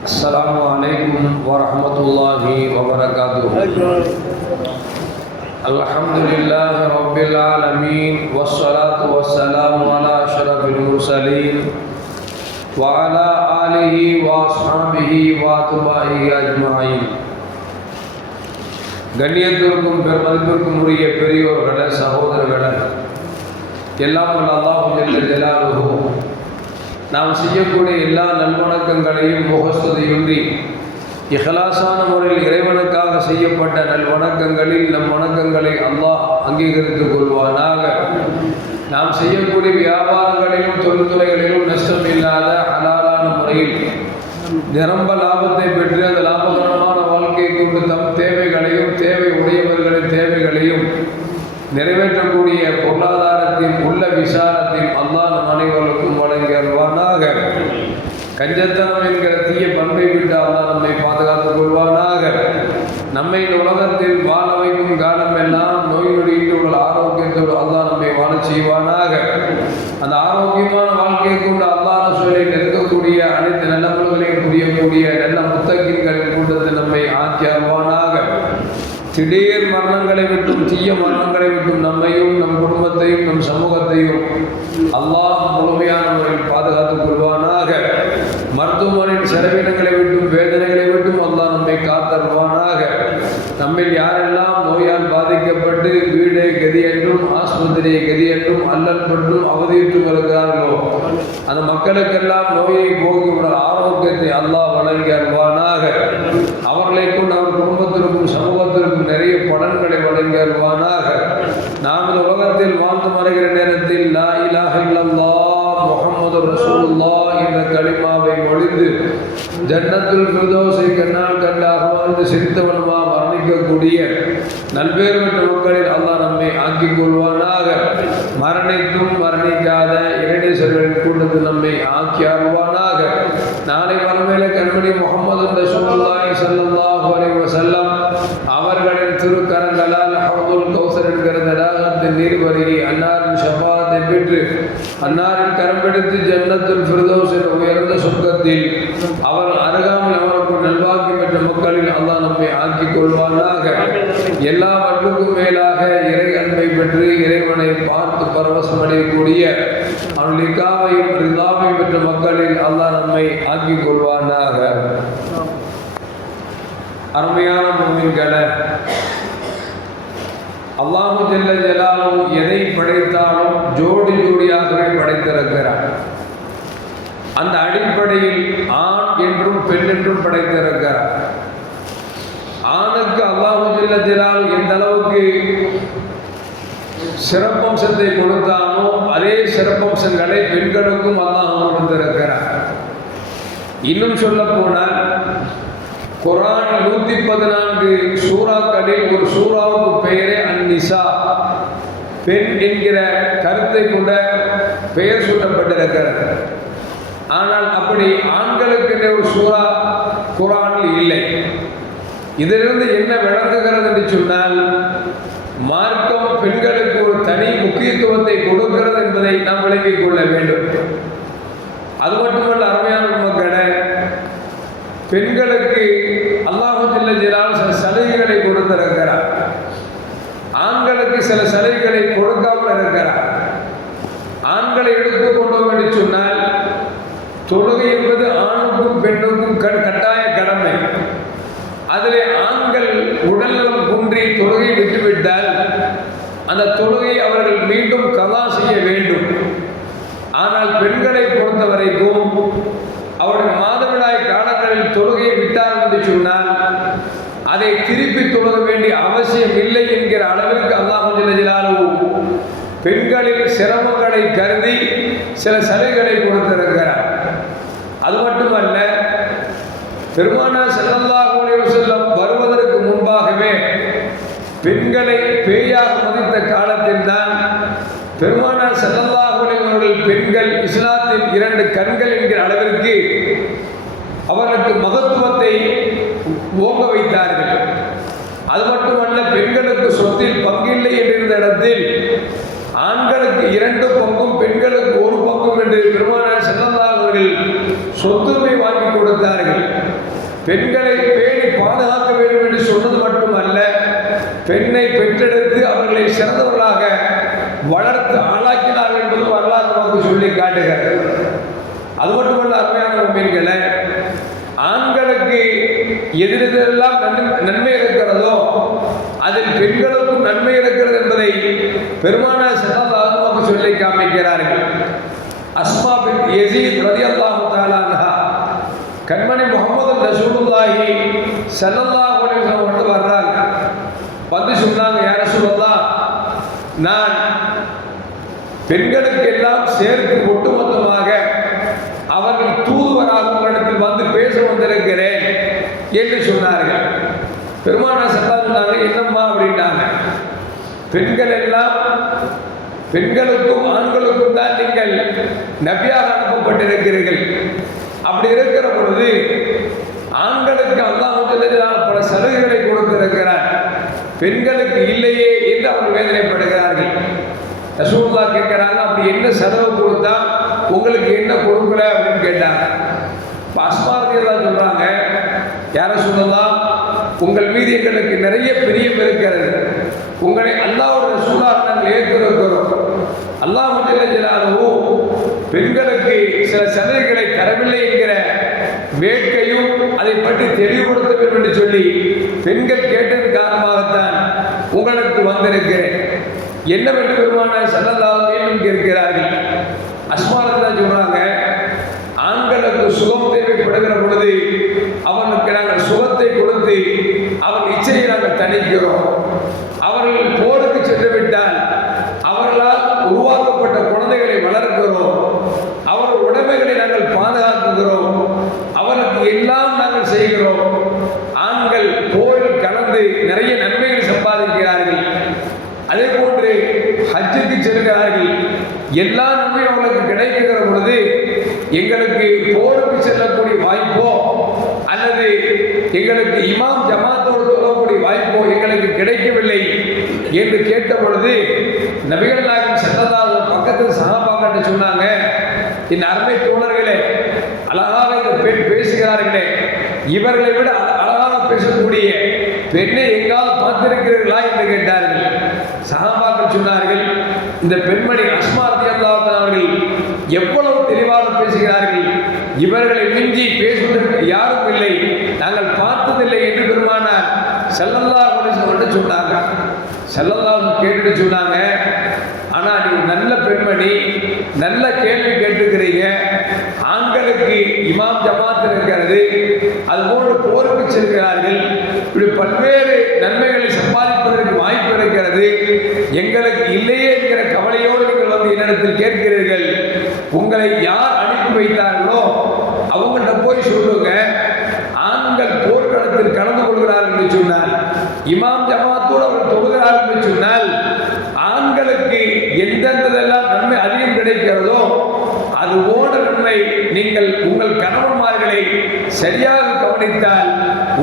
السلام عليكم ورحمة الله وبركاته الحمد لله رب العالمين والصلاة والسلام على أشرف المرسلين وعلى آله وأصحابه وأتباعه أجمعين கண்ணியத்திற்கும் பெருமதிப்பிற்கும் உரிய பெரியோர்களே சகோதரர்களே எல்லாம் வல்ல அல்லாஹு ஜல்ல ஜலாலுஹு நாம் செய்யக்கூடிய எல்லா நல்வணக்கங்களையும் முகஸ்துதையுன்றி இஹலாசான முறையில் இறைவனுக்காக செய்யப்பட்ட நல்வணக்கங்களில் நம் வணக்கங்களை அல்லாஹ் அங்கீகரித்துக் கொள்வானாக. நாம் செய்யக்கூடிய வியாபாரங்களிலும் தொழில்துறைகளிலும் நஷ்டம் இல்லாத ஹலாலான முறையில் நிரம்ப லாபத்தை பெற்று அந்த கஞ்சத்தனம் என்கிற தீய பண்பை விட்டு அல்லாஹ் நம்மை பாதுகாத்துக் கொள்வானாக. நம்மை இந்த உலகத்தில் வாழ வைக்கும் காலம் எல்லாம் நோய் நொடியிட்டு உள்ள ஆரோக்கியத்தோடு அல்லாஹ் நம்மை வாழ செய்வானாக. அந்த ஆரோக்கியமான வாழ்க்கையை கொண்டு அல்லாஹ் சொல்லி நெருக்கக்கூடிய அனைத்து நல்ல நல்லவர்களையும் புரியக்கூடிய நல்ல புத்தகங்களின் கூட்டத்தில் நம்மை ஆக்கி அருவானாக திடீர் மரணங்களை விட்டும் தீய மரணங்களை விட்டும் நம்மையும் நம் குடும்பத்தையும் நம் சமூகத்தையும் அல்லாஹ் முழுமையான முறையில் பாதுகாத்துக் மருத்துவமனையின் செலவினங்களை விட்டும் வேதனைகளை விட்டும் அல்லாஹ் நம்மை காத்தருவானாக. நம்மில் யாரெல்லாம் நோயால் பாதிக்கப்பட்டு வீடு கதி என்றும் ஆஸ்பத்திரி கதி என்றும் அல்லல் பற்றும் அவதியுற்றும் இருக்கிறார்களோ அந்த மக்களுக்கெல்லாம் நோயை போகிவிட ஆரோக்கியத்தை அல்லாஹ் வழங்கி அருவானாக அவர்களை கொண்டு அவர் குடும்பத்திற்கும் சமூகத்திற்கும் நிறைய பலன்களை வழங்கி அருவானாக நாம் இந்த உலகத்தில் வாழ்ந்து மறைகிற நேரத்தில் லா இலாக இல்லல்லா முஹம்மது ரசூலுல்லாஹ் என்ற கலிமாவை மொழிந்து ஜன்னத்துல் பிரதோசை கண்ணால் கண்டாக வாழ்ந்து சிரித்தவனுமா மரணிக்கக்கூடிய நல்வேறு மக்களில் அல்லாஹ் நம்மை ஆக்கிக் கொள்வானாக. மரணித்தும் மரணிக்காத இறைநேசர்களின் கூட்டத்தில் நம்மை ஆக்கி ஆழ்வானாக நாளை மறுமையில கண்மணி முகமது ரசூலுல்லாஹி ஸல்லல்லாஹு அலைஹி வஸல்லம் அவர்களின் திருக்கரங்களால் அப்துல் கௌசர் என்கிற தடாகத்தின் நீர் அன்னாரின் ஷபா ஷபாத்தை பெற்று அன்னாரின் கரம்பெடுத்து ஜன்னத்துல் ஃபிர்தௌஸ் என்ற உயர்ந்த சொர்க்கத்தில் அவர் அருகாமல் அவருக்கு நல்வாக்கி பெற்ற மக்களில் அல்லா நம்மை ஆக்கிக் கொள்வானாக. எல்லா மக்களுக்கும் மேலாக இறை அன்பை பெற்று இறைவனை பார்த்து பரவசம் அடையக்கூடிய அவன் இக்காவையும் ரிதாவையும் பெற்ற மக்களில் அல்லா நம்மை ஆக்கிக் கொள்வானாக. அருமையான முன்மின்களை அல்லாஹு ஜெல்ல ஜலாலும் எதை படைத்தாலும் ஜோடி ஜோடியாகவே படைத்திருக்கிறார். அந்த அடிப்படையில் ஆண் என்றும் பெண் என்றும் படைத்திருக்கிறார். ஆணுக்கு அல்லாஹு ஜெல்ல ஜலால் எந்த அளவுக்கு சிறப்பம்சத்தை கொடுத்தானோ அதே சிறப்பம்சங்களை பெண்களுக்கும் அல்லாஹ் கொடுத்திருக்கிறார். இன்னும் சொல்ல போனால் குரான் நூத்தி பதினான்கு சூறாக்களில் ஒரு சூறாவுக்கு பெயரே அந்நிசா. பெண் என்கிற கருத்தை கொண்ட பெயர் சூட்டப்பட்டிருக்கிறது. ஆனால் அப்படி ஆண்களுக்கு ஒரு சூறா குரானில் இல்லை. இதிலிருந்து என்ன விளங்குகிறது என்று சொன்னால் மார்க்கம் பெண்களுக்கு ஒரு தனி முக்கியத்துவத்தை கொடுக்கிறது என்பதை நாம் விளங்கிக் கொள்ள வேண்டும். அது மட்டுமல்ல அருமையான மக்களை பெண்களுக்கு அல்லாஹு ஜில்ல ஜிலால் சில சலுகைகளை கொடுத்திருக்கிறார் ஆண்களுக்கு சில சலுகைகளை கொடுக்காமல் இருக்கிறார் ஆண்களை எடுத்துக்கொண்டோம் என்று சொன்னால் தொழுகை என்பது ஆணுக்கும் பெண்ணுக்கும் க- கட்டாய கடமை அதிலே ஆண்கள் உடல்நலம் தொழுகை விட்டுவிட்டால் அந்த தொழுகை அவர்கள் மீண்டும் கதா செய்ய வேண்டும். ஆனால் பெண்களை பொறுத்த வரைக்கும் அவருடைய மாதவிடாய் காலங்களில் தொழுகையை விட்டார் என்று சொன்னால் அதை திருப்பி தொழுக வேண்டிய அவசியம் இல்லை என்கிற அளவிற்கு அல்லாஹு பெண்களின் சிரமங்களை கருதி சில சலுகைகளை கொடுத்திருக்கிறார். அது மட்டுமல்ல பெருமானா செல்லல்லாஹு செல்லம் வருவதற்கு முன்பாகவே பெண்களை பேயாக மதித்த காலத்தில் தான் பெருமானார் செல்லல்லாஹு அவர்கள் பெண்கள் இஸ்லாத்தின் இரண்டு கண்கள் என்கிற அளவிற்கு அவர்களுக்கு மகத்துவத்தை ஓங்க வைத்தார்கள். அது மட்டுமல்ல பெண்களுக்கு சொத்தில் பங்கில்லை என்றிருந்த இடத்தில் ஆண்களுக்கு இரண்டு பங்கும் பெண்களுக்கு ஒரு பங்கும் என்று பெருமானார் செல்லல்லா அவர்கள் சொத்துரிமை வாங்கி கொடுத்தார்கள். பெண்களை பேணி பாதுகாக்க வேண்டும் என்று சொன்னது மட்டுமல்ல பெண்ணை பெற்றெடுத்து அவர்களை சிறந்தவர்களாக வளர்த்து ஆளாக்கினார்கள் என்பது வரலாறு நமக்கு சொல்லி காட்டுகிறது. அது மட்டுமல்ல அருமையான மீன்களை ஆண்களுக்கு எதிரெதிரெல்லாம் நன்மை நன்மை இருக்கிறதோ அதில் பெண்களுக்கும் நன்மை இருக்கிறது என்பதை பெருமான செல்லதாக நமக்கு சொல்லி காமிக்கிறார்கள். அஸ்மா பின் யசீத் ரலியல்லாஹு தஆலா அன்ஹா கண்மணி முகமது ரசூலுல்லாஹி சல்லல்லாஹு அலைஹி வஸல்லம் வந்து வர்றாங்க வந்து சொன்னாங்க யார சொல்லலாம் நான் பெண்களுக்கு எல்லாம் சேர்த்து ஒட்டுமொத்தமாக அவர்கள் தூதுவராக உங்களிடத்தில் வந்து பேச வந்திருக்கிறேன் என்று சொன்னார்கள். பெருமான சொன்னாங்க என்னம்மா அப்படின்னாங்க பெண்கள் எல்லாம் பெண்களுக்கும் ஆண்களுக்கும் தான் நீங்கள் நபியாக அனுப்பப்பட்டிருக்கிறீர்கள். அப்படி இருக்கிற பொழுது ஆண்களுக்கு அல்லாஹ் முதலில் பல சலுகைகளை கொடுத்திருக்கிறார் பெண்களுக்கு இல்லையே என்று அவர் வேதனைப்படுகிறார்கள். ரசூல்லா கேட்குறாங்க அப்படி என்ன செலவு கொடுத்தா உங்களுக்கு என்ன கொடுக்கல? அப்படின்னு கேட்டாங்க. இப்போ அஸ்மாரதியெல்லாம் சொல்கிறாங்க யாரை சொல்லலாம் உங்கள் மீது எங்களுக்கு நிறைய பிரியம் இருக்கிறது. உங்களை அல்லாவோட ரசூலாக நாங்கள் ஏற்றிருக்கிறோம் அல்லாஹ் மட்டும் பெண்களுக்கு சில சலுகைகளை தரவில்லை என்கிற வேட்கையும் அதை பற்றி தெளிவுபடுத்த வேண்டும் என்று சொல்லி பெண்கள் கேட்டது காரணமாகத்தான் உங்களுக்கு வந்திருக்கிறேன். என்னவென்று பெருமான சன்னதால் மீண்டும் கேட்கிறார்கள். அஸ்மானத்தில் சொல்றாங்க ஆண்களுக்கு சுகம் தேவைப்படுகிற பொழுது அவனுக்கு நாங்கள் சுகத்தை கொடுத்து அவன் இச்சையை நாங்கள் தணிக்கிறோம் அவர்கள் போருக்கு சென்று விட்டால் அவர்களால் உருவாக்கப்பட்ட குழந்தைகளை வளர்க்கிறோம் அவர் உடைமைகளை நாங்கள் பாதுகாக்குகிறோம் அவருக்கு எல்லாம் நாங்கள் செய்கிறோம் ஆண்கள் போரில் கலந்து நிறைய நன்மைகளை சம்பாதிக்கிறார்கள் அதே போன்று ஹஜ்ஜுக்கு செல்கிறார்கள். எல்லா நன்மையும் அவர்களுக்கு கிடைக்கிற பொழுது எங்களுக்கு போருக்கு செல்லக்கூடிய வாய்ப்போ அல்லது எங்களுக்கு இமாம் ஜமாத்தோடு சொல்லக்கூடிய வாய்ப்போ எங்களுக்கு கிடைக்கவில்லை என்று கேட்ட பொழுது நபிகள் நாயகம் சென்றதாக பக்கத்தில் சகாபாக்கிட்ட சொன்னாங்க என் அருமை தோழர்களே அழகாக இந்த பெண் பேசுகிறார்களே. இவர்களை விட அழகாக பேசக்கூடிய பெண்ணை எங்காவது பார்த்திருக்கிறீர்களா என்று கேட்டார்கள். சகாபாக்கள் சொன்னார்கள் இந்த பெண்மணி அஸ்மா ரலியல்லாஹு அவர்கள் எவ்வளவு தெளிவாக பேசுகிறார்கள். இவர்களை மிஞ்சி பேசுவதற்கு யாரும் இல்லை. நாங்கள் செல்லல்லா அப்படின்னு சொன்னாங்க. செல்லல்லா கேட்டுட்டு சொன்னாங்க. ஆனா நீ நல்ல பெண்மணி நல்ல கேள்வி கேட்டுக்கிறீங்க. ஆண்களுக்கு இமாம் ஜமாத் இருக்கிறது. அதுபோன்று போருக்கு செல்கிறார்கள். இப்படி பல்வேறு நன்மைகளை சம்பாதிப்பதற்கு வாய்ப்பு இருக்கிறது. எங்களுக்கு இல்லையே என்கிற கவலையோடு நீங்கள் வந்து என்னிடத்தில் கேட்கிறீர்கள். உங்களை யார் அனுப்பி வைத்தார்களோ அவங்கள்ட்ட போய் சொல்லுங்க ஆண்கள் போர்க்களத்தில் கலந்து கொள்கிறார்கள் என்று சொன்னார் இமாம் ஜமாத்தோடு அவர் தொழுகிறார்கள் என்று சொன்னால் ஆண்களுக்கு எந்தெந்ததெல்லாம் நன்மை அதிகம் கிடைக்கிறதோ அது போன்ற நன்மை நீங்கள் உங்கள் கணவன்மார்களை சரியாக கவனித்தால்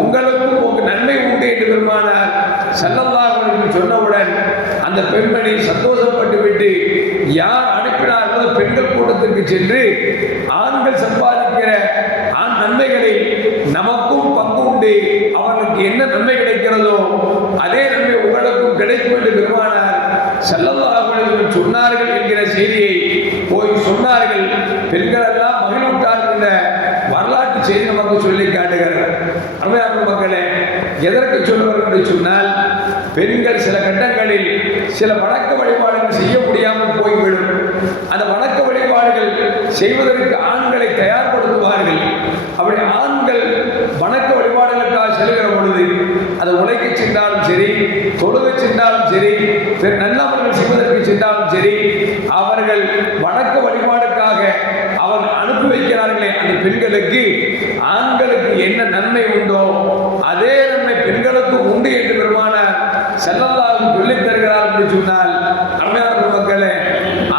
உங்களுக்கும் உங்க நன்மை உண்டு என்று பெருமானார் செல்லல்லாஹ் சொன்னவுடன் அந்த பெண்மணி சந்தோஷப்பட்டு விட்டு யார் அனுப்பினார்களோ பெண்கள் கூட்டத்திற்கு சென்று ஆண்கள் சம்பாதிக்கிற ஆண் நன்மைகளில் நமக்கும் பங்கு உண்டு. அவர்களுக்கு என்ன நன்மை கிடைக்கிறதோ அதே நன்மை உங்களுக்கும் கிடைக்கும் என்று பெருமானார் செல்லல்லாஹ் சொன்னார்கள் என்கிற செய்தியை போய் சொன்னார்கள். பெண்கள் எல்லாம் மகிழ்வுட்டார்கள் என்ற வரலாற்று செய்தி நமக்கு சொல்லி எதற்கு சொல்லுவார் என்று சொன்னால் பெண்கள் சில கட்டங்களில் சில வணக்க வழிபாடுகள் செய்ய முடியாமல் போய்விடும். அந்த வணக்க வழிபாடுகள் செய்வதற்கு ஆண்களை தயார்படுத்துவார்கள் அப்படி ஆண்கள் வணக்க வழிபாடுகளுக்காக செல்கிற பொழுது அது உழைக்க சென்றாலும் சரி தொழுகை சென்றாலும் சரி பிற நல்லவர்கள் செய்வதற்கு சென்றாலும் சரி அவர்கள் வணக்க வழிபாடுக்காக அவர் அனுப்பி வைக்கிறார்களே அந்த பெண்களுக்கு ஆண்களுக்கு என்ன நன்மை உண்டோ அதே நன்மை பெண்களுக்கு உண்டு என்று பெருமான அல்லாஹ் சொல்லித் தருகிறார் என்று சொன்னால் அருமையான மக்களே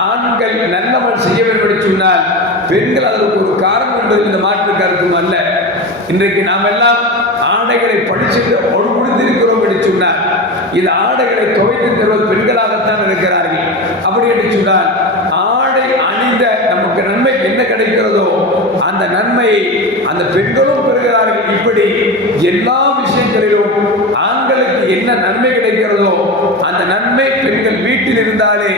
ஆண்கள் நல்லவன் செய்ய வேண்டும் என்று சொன்னால் பெண்கள் அதற்கு ஒரு காரணம் என்பது இந்த மாற்று கருத்தும் அல்ல. இன்றைக்கு நாம் எல்லாம் ஆடைகளை படிச்சுட்டு ஒழுங்குடுத்திருக்கிறோம் என்று சொன்னார் இது ஆடைகளை துவைத்து தருவது பெண்களாகத்தான் இருக்கிறார்கள். அப்படி என்று சொன்னால் ஆடை அணிந்த நமக்கு நன்மை என்ன கிடைக்கிறதோ அந்த நன்மையை அந்த பெண்களும் பெறுகிறார்கள். இப்படி எல்லா விஷயங்களிலும் ஆண்களுக்கு என்ன நன்மை கிடைக்கிறதோ அந்த நன்மை பெண்கள் வீட்டில் இருந்தாலே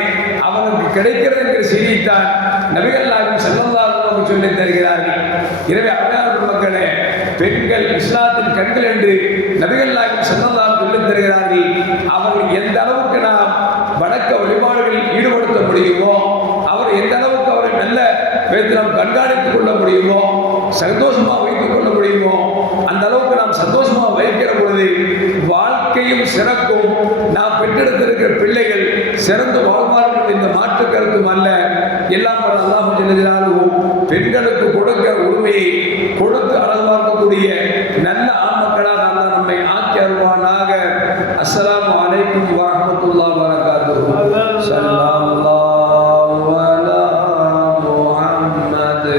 அவனுக்கு கிடைக்கிறது என்கிற செய்தித்தான் நபிகள் நாயகம் சொல்லி தருகிறார்கள். எனவே அருமையான மக்களே பெண்கள் இஸ்லாத்தின் கண்கள் என்று நபிகள் நாயகம் சொல்லி தருகிறார்கள். அவர்கள் எந்த அளவுக்கு நாம் வணக்க வழிபாடுகளில் ஈடுபடுத்த முடியுமோ அவர் எந்த அளவுக்கு அவரை நல்ல விதத்தில் நாம் கண்காணித்துக் கொள்ள முடியுமோ சந்தோஷமாக வைத்துக் கொள்ள முடியுமோ அந்த அளவுக்கு நாம் சந்தோஷமாக வைக்கிற பொழுது வாழ்க்கையும் சிறக்கும் நாம் பெற்றெடுத்திருக்கிற பிள்ளைகள் சிறந்து வாழ்வார்கள் இந்த மாற்று கருத்தும் அல்ல. எல்லாம் வல்ல அல்லாஹ் ஜல்லஜலாலுஹு பெண்களுக்கு கொடுக்க உரிமையை கொடுத்து அளவாக்கக்கூடிய நல்ல ஆண்மக்களாக அல்லாஹ் நம்மை ஆக்கி அருவானாக அஸ்லாம் அலைக்கும் வரஹ்மத்துல்லாஹி வபரகாத்துஹு. ஸல்லல்லாஹு அலா முஹம்மது